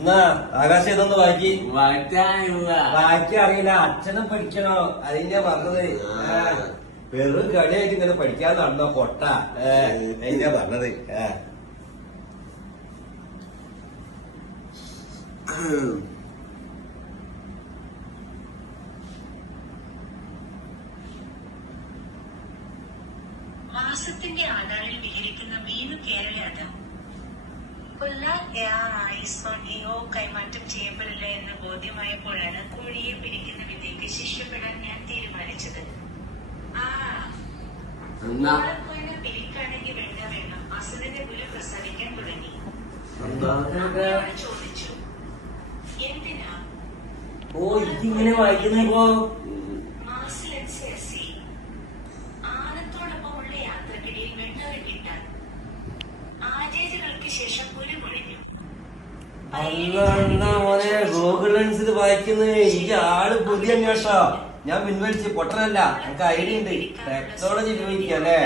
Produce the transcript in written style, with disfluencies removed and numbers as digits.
എന്നാ ആകാശം ഇതൊന്ന് വായിക്കി വായിക്കാൻ അറിയില്ല. അച്ഛനും പഠിക്കണോ അതിന്റെ പറഞ്ഞത്. വെറും കളിയായിട്ട് ഇങ്ങനെ പഠിക്കാൻ നടന്നോ പൊട്ട. അതിന്റെ പറഞ്ഞത്. മാസത്തിന്റെ ആധാറിൽ വിഹരിക്കുന്ന വീണു കേരളാത കൊല്ലാൻ എയർഐസ്ഇഒ കൈമാറ്റം ചെയ്യപ്പെടില്ല എന്ന് ബോധ്യമായപ്പോഴാണ് കോഴിയെ പിടിക്കുന്ന വിദ്യയ്ക്ക് ശിക്ഷപ്പെടാൻ ഞാൻ തീരുമാനിച്ചത്. കോഴിനെ പിരിക്കാണെങ്കിൽ വേണം. അസുരന്റെ പുല പ്രസവിക്കാൻ തുടങ്ങി. ചോദിച്ചു, എന്തിനാ? ഇതിങ്ങനെ വായിക്കുന്നപ്പോ ആനത്തോടൊപ്പമുള്ള യാത്രക്കിടയിൽ വെണ്ണറി കിട്ടാൻ ആചേജകൾക്ക് ശേഷം പുലി പൊഴിഞ്ഞു. മോനെ ഗൂഗിൾ ലെൻസിൽ വായിക്കുന്നത് ഈ ആള് പുതിയ അന്വേഷ. ഞാൻ പിൻവലിച്ച് പൊട്ടനല്ല. എനിക്ക് ഐഡിയ ഉണ്ട്. ടെക്നോളജി ഉപയോഗിക്കല്ലേ.